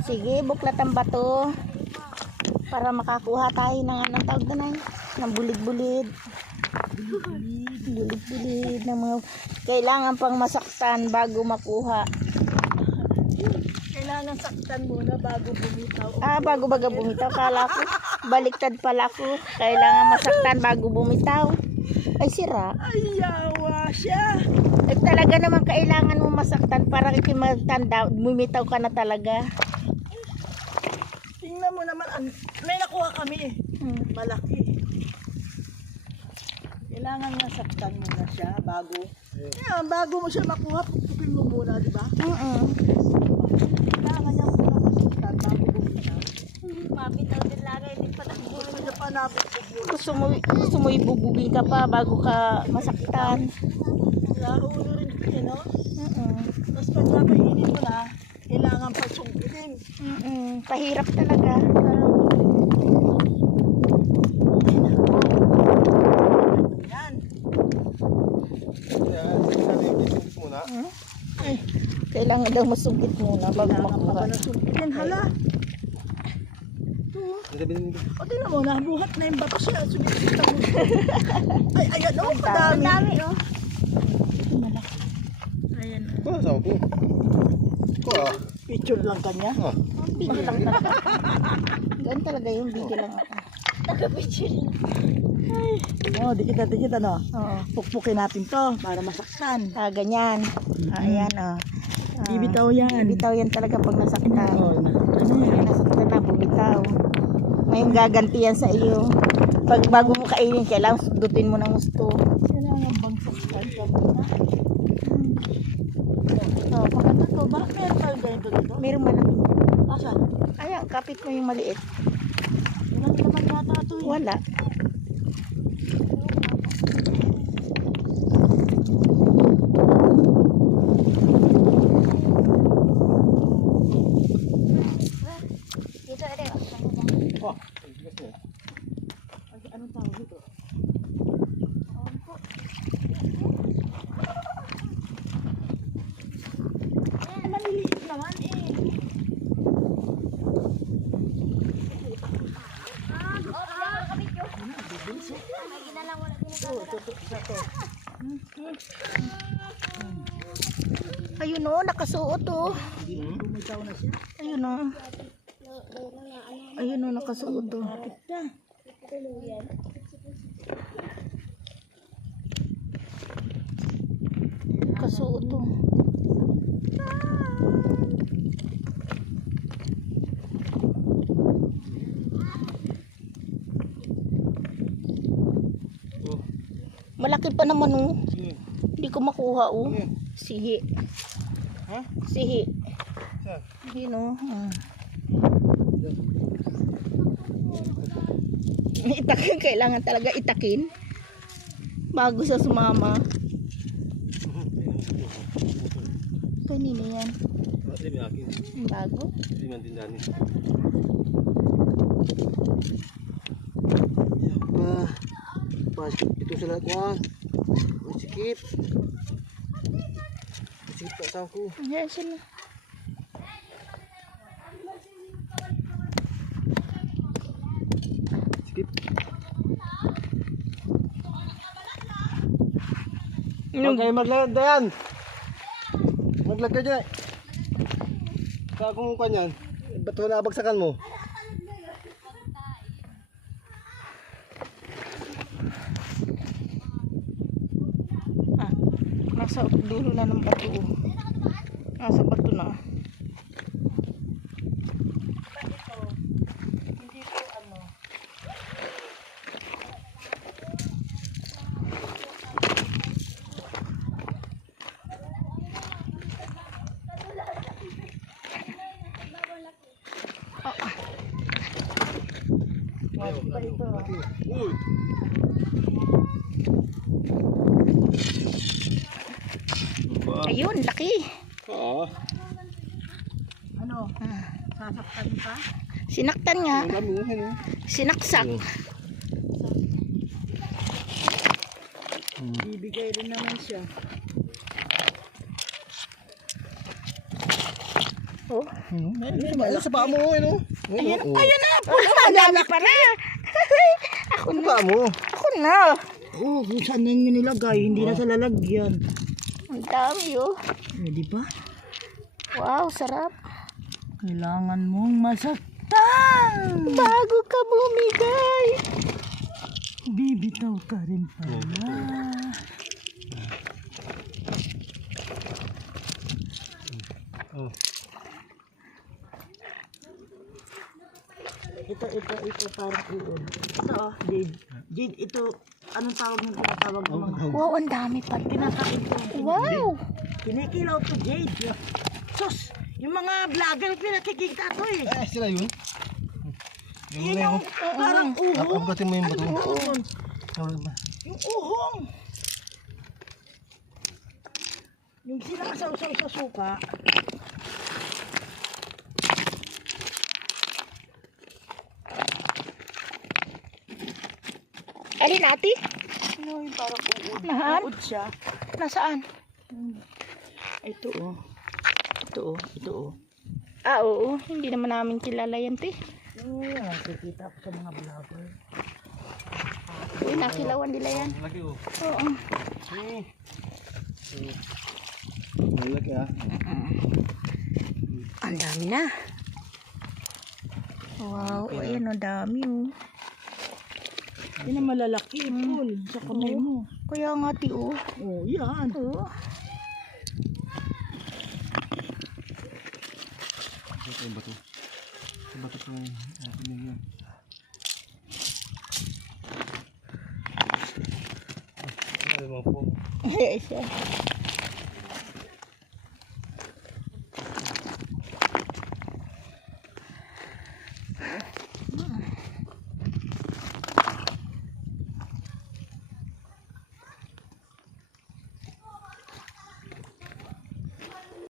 Sige, buklat ang bato para makakuha tayo ng anong tawag na ng bulid-bulid. Bulid-bulid ng mga kailangan pang masaktan bago makuha. Kailangan saktan muna bago bumitaw. Bago baga bumitaw. Kala ko, baliktad pala ko. Kailangan masaktan bago bumitaw. Ay, sira. Ay, yawa siya. Ay, talaga naman kailangan mo masaktan para magtanda, bumitaw ka na talaga. Tingnan mo naman, may nakuha kami. Malaki. Kailangan nga saktan muna siya bago. Yan, bago mo siya makuha, pupupin mo muna, di ba? Kailangan niya muna masaktan bago bumitaw. Mabitaw din lang, hindi pa Gusto niya pa nabit. gusto mo ibubugin ka pa bago ka masaktan. Kaya ulo rin yun, no? Tapos pag napainin mo na, kailangan pa sungkitin. Pahirap talaga. Yan. Kailangan daw masugit muna bago makuha. Sungkitin, hala. O, tingnan mo, nabuhat na yung bato siya. Sumikita mo. Ay, ayan, oh, kadami. Dami, oh. Ayan. Saan ko? Picture lang kanya. Video lang talaga. Ganun talaga yung video lang ako. Taga-picture lang. Oh, dikit-dikit, ano? Oo. Pukpukin natin to para masaktan. Ganyan. Ayan, oh. Bibitaw yan. Bibitaw yan talaga pag nasaktan. Oh, ano yan? Nasaktan na, bumitaw. Ngayon gaganti yan sa iyo. Pag bago mo kainin, kailangan sundutin mo ng gusto. Kailangan bang saktan ka muna? Oh, Maganda to. Bakit meron tayo ganito dito? meron man ako. Asan? Ayan, kapit mo yung maliit. Walang naman yata ito eh. Wala. Oh, Anong tawag dito? Maliliit naman eh. Ayun o, nakasuot o. Bumitaw na siya. Ayun o. Ayun o, nakasuot o. Nakasuot o. Malaki pa naman o. Hindi ko makuha o. Sihi. Ha? Sihi. Saan? Ayun o. Itakin, kailangan talaga itakin bago sa sumama. Kanina yan. Bago. Ito sa lahat yan. Sikip. Sikip tak sangku. Ayan sila. Sikip. Okay, maglagay yan. Maglagay dyan. Saan kung kanyan? Ba't wala bagsakan mo? Nasa dulo na ng bato. Nasa bato na. Hindi ko ano. ito. Uy! Ayun, laki. Ah, Ano? Sasaktan pa? Sinaktan nga. ang dami nga yan, Sinaksak. Bibigay rin naman siya. Oh. Ayun, sa paa mo, ano? Ayun, Ayun na. Ang dami pa na. Ako Sa na. paa mo. Ako na. Oo, kung saan na nyo nilagay, hindi na sa lalagyan. Ang dami oh. Pwede ba? Wow, sarap. Kailangan mong masaktan. Bago ka bumigay. Bibitaw ka rin pala. Oh. Ito parang uod. Ito oh, Jade. Jade, ito, anong tawag ng tinatawag ng mga Wow, ang dami pa. kinakain ko? Wow. Kinikilaw to Jade. Sus, yung mga vlogger pinakikita to eh. Eh, sila yun. Yun yung parang uhong. Abugatin mo yung bato. Ano ba tawag nun? Tawag ba? Yung uhong. Yung sinasaw-saw sa suka. Alin ate? Ano yung parang uod? Nahan? Uod siya. Nasaan? Ito oh. Ito oh. Ito oh. Ah, oo. Hindi naman namin kilala yan, te. Nakikita ko sa mga vlogger. Uy, nakilawan nila yan. Laki, oh. Oo. Laki, ah. Ang dami na. Wow, ayan ang dami oh. Yan ang malalaki ipon sa kamay mo. Kaya nga, ti oh. Oh, yan. Oo. Ito yung bato. Yung bato ko yung atin yun. Ay, mga po. Ayan siya.